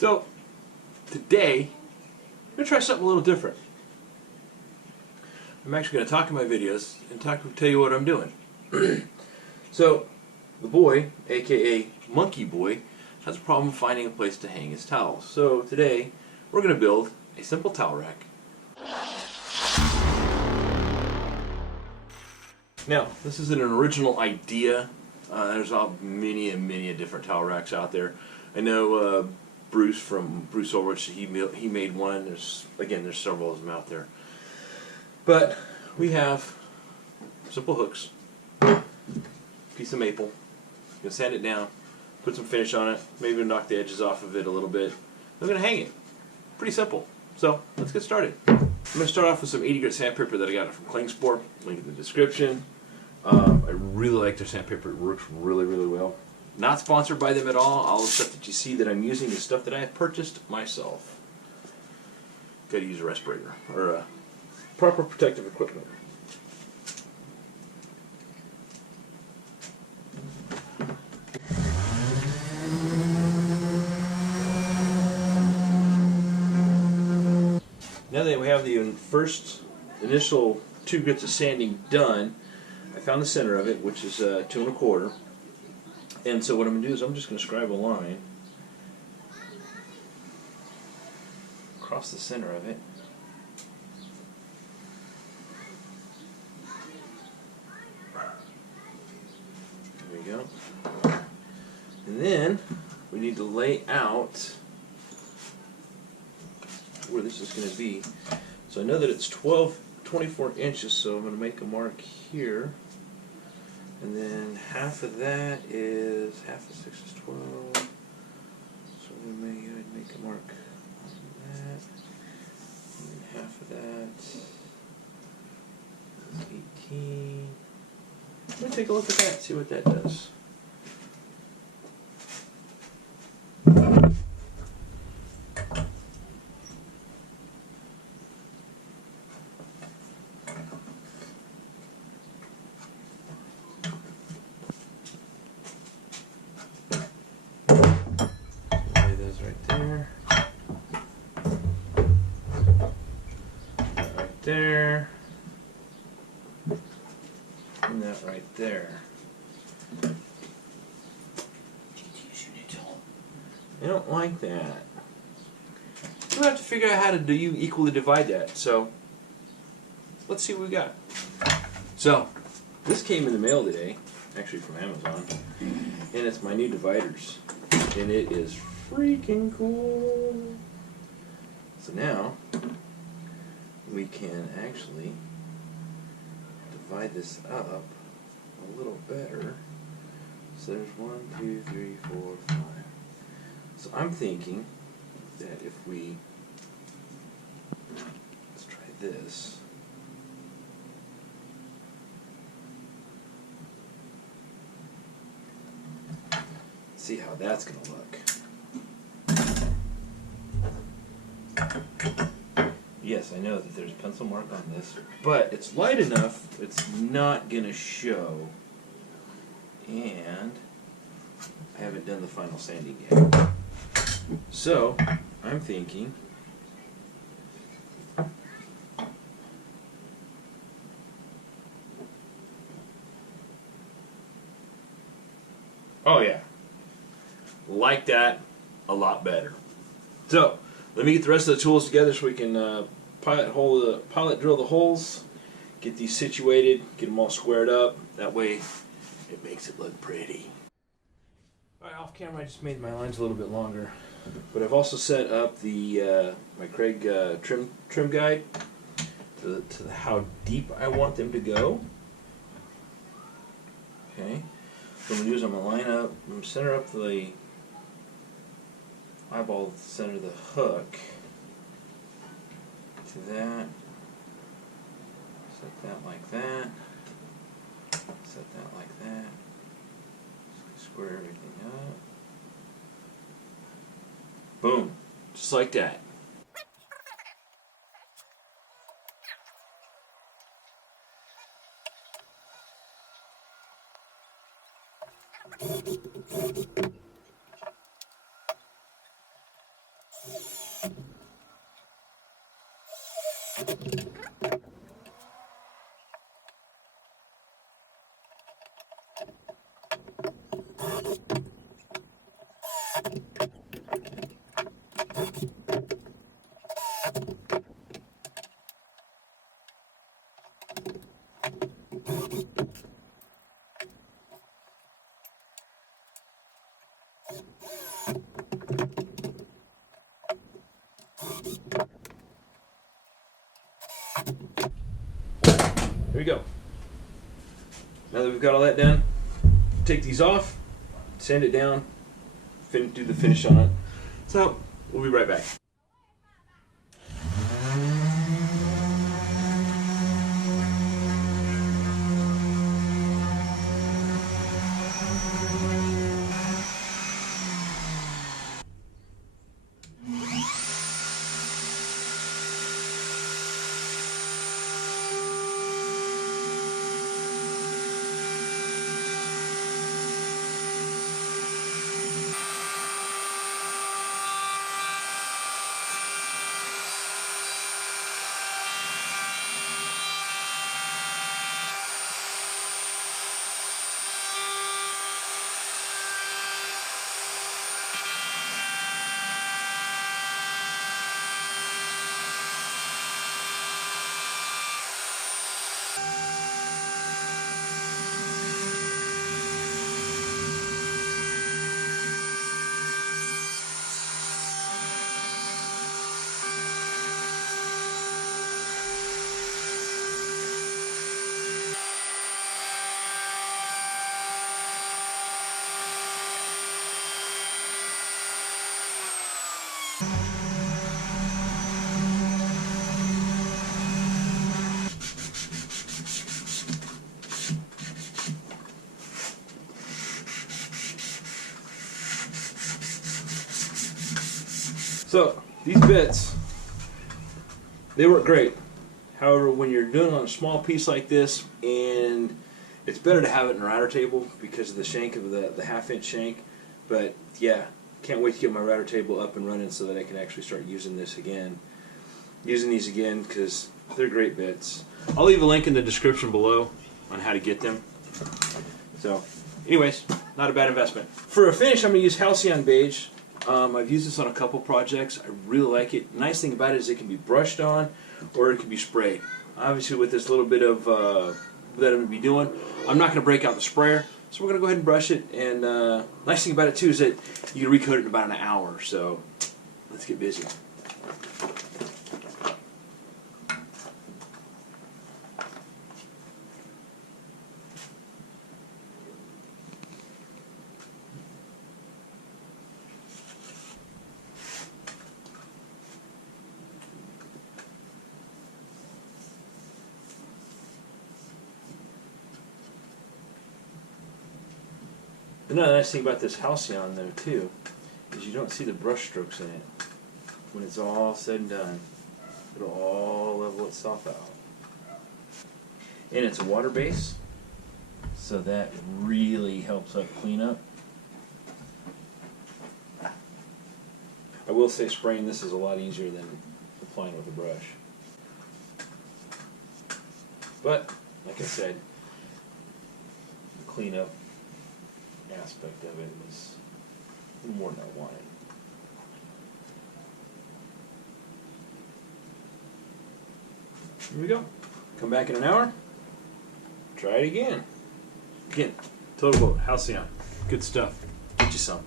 So today I'm going to try something a little different. I'm actually going to talk in my videos and tell you what I'm doing. So the boy, aka MonkeyBoy, has a problem finding a place to hang his towels. So today we're going to build a simple towel rack. Now this is an original idea. There's many different towel racks out there. I know Bruce from Bruce Ulrich, he made one. There's several of them out there. But we have simple hooks, piece of maple. You're gonna sand it down, put some finish on it, maybe knock the edges off of it a little bit. We're gonna hang it. Pretty simple. So let's get started. I'm gonna start off with some 80 grit sandpaper that I got from Klingspor. Link in the description. I really like their sandpaper. It works really well. Not sponsored by them at all. All the stuff that you see that I'm using is stuff that I have purchased myself. Got to use a respirator or proper protective equipment. Now that we have the initial 2 grits of sanding done, I found the center of it, which is 2 1/4. And so what I'm going to do is I'm just going to scribe a line across the center of it. There we go. And then we need to lay out where this is going to be. So I know that it's 24 inches, so I'm going to make a mark here. And then half of 6 is 12. So we may make a mark on that. And then half of that is 18. Let me take a look at that, see what that does. There, and that right there. I don't like that. We'll have to figure out how to equally divide that. So let's see what we got. So this came in the mail today, actually from Amazon, and it's my new dividers, and it is freaking cool. So now we can actually divide this up a little better. So there's 1, 2, 3, 4, 5. So I'm thinking that if let's try this. See how that's going to look. Yes, I know that there's a pencil mark on this, but it's light enough it's not going to show, and I haven't done the final sanding yet. So, I'm thinking oh yeah, like that a lot better. So, let me get the rest of the tools together so we can pilot drill the holes, get these situated, get them all squared up. That way it makes it look pretty. Alright, off camera I just made my lines a little bit longer, but I've also set up the my Craig trim guide to how deep I want them to go. Okay, so what I'm going to do is I'm going to line up, I'm going to center up the eyeball at the center of the hook to that, set that like that, set that like that, square everything up, boom, just like that. There we go. Now that we've got all that done, take these off, sand it down, do the finish on it. So, we'll be right back. So these bits, they work great. However, when you're doing on a small piece like this, and it's better to have it in a router table because of the shank of the half-inch shank. But yeah, can't wait to get my router table up and running so that I can actually start using these again because they're great bits. I'll leave a link in the description below on how to get them. So, anyways, not a bad investment. For a finish, I'm going to use Halcyon Beige. I've used this on a couple projects. I really like it. Nice thing about it is it can be brushed on or it can be sprayed. Obviously with this little bit of that I'm going to be doing, I'm not going to break out the sprayer, so we're going to go ahead and brush it. And nice thing about it too is that you can recoat it in about an hour, so let's get busy. Another nice thing about this Halcyon though too is you don't see the brush strokes in it. When it's all said and done, it'll all level itself out. And it's a water base, so that really helps up cleanup. I will say spraying this is a lot easier than applying with a brush. But, like I said, the cleanup aspect of it was more than I wanted. Here we go. Come back in an hour. Try it again. Again, TotalBoat Halcyon. Good stuff. Get you some.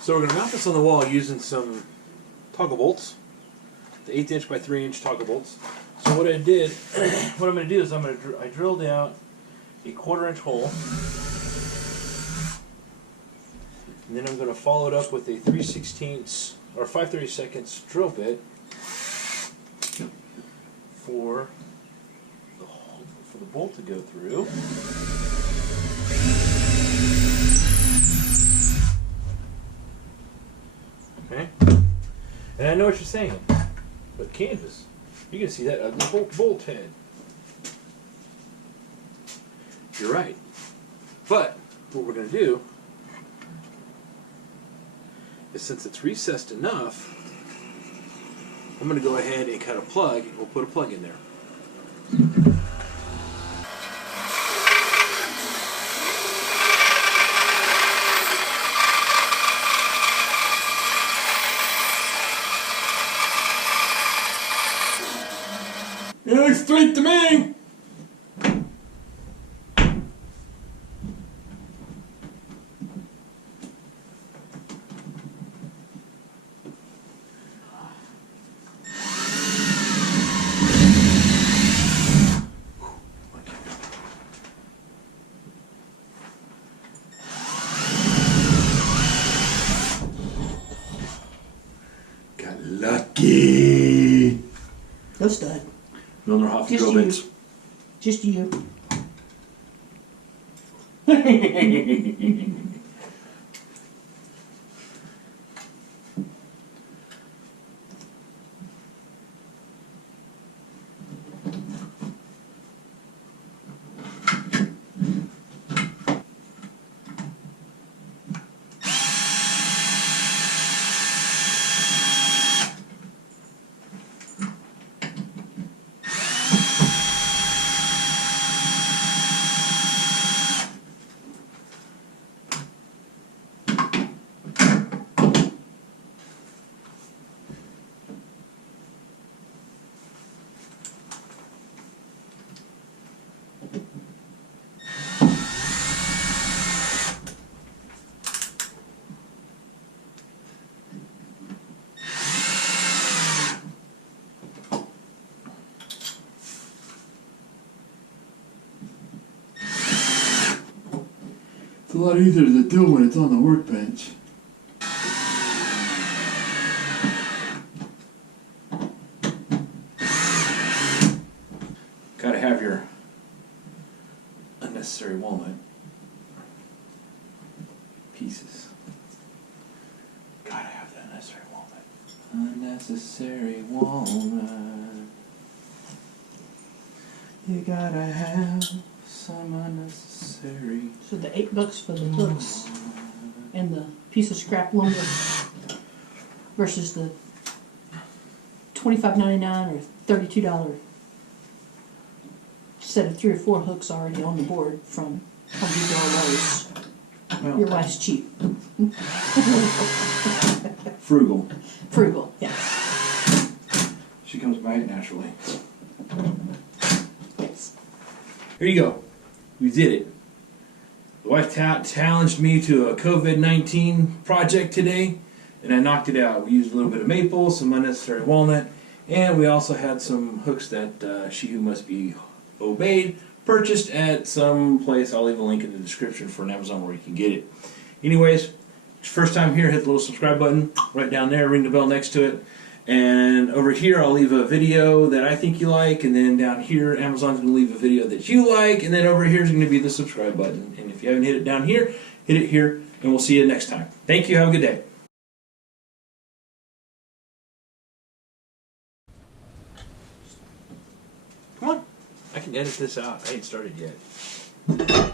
So we're going to mount this on the wall using some toggle bolts. The 1/8 inch by 3 inch toggle bolts. So what I did, what I'm going to do is I drilled out a 1/4 inch hole. And then I'm going to follow it up with a 3/16 or 5/32 drill bit for the bolt to go through. Okay. And I know what you're saying, but canvas, you can see that ugly bolt head. You're right. But what we're going to do is since it's recessed enough, I'm going to go ahead and cut a plug, and we'll put a plug in there. It looks straight to me! Got lucky! No stud. Millner-Haufen Just Tools. you. Just you. It's a lot easier to do when it's on the workbench. Gotta have your unnecessary walnut pieces. Gotta have the unnecessary walnut. Unnecessary walnut. You gotta have some unnecessary. So the $8 for the hooks and the piece of scrap lumber versus the $25.99 or $32 set of 3 or 4 hooks already on the board from Home Depot or Lowe's. Well, Your wife's cheap. frugal. Frugal, yeah. She comes by it naturally. Yes. Here you go. We did it. The wife challenged me to a COVID-19 project today, and I knocked it out. We used a little bit of maple, some unnecessary walnut, and we also had some hooks that she who must be obeyed purchased at some place. I'll leave a link in the description for an Amazon where you can get it. Anyways, first time here, hit the little subscribe button right down there, ring the bell next to it. And over here, I'll leave a video that I think you like, and then down here, Amazon's going to leave a video that you like, and then over here is going to be the subscribe button. And if you haven't hit it down here, hit it here, and we'll see you next time. Thank you. Have a good day. Come on. I can edit this out. I ain't started yet.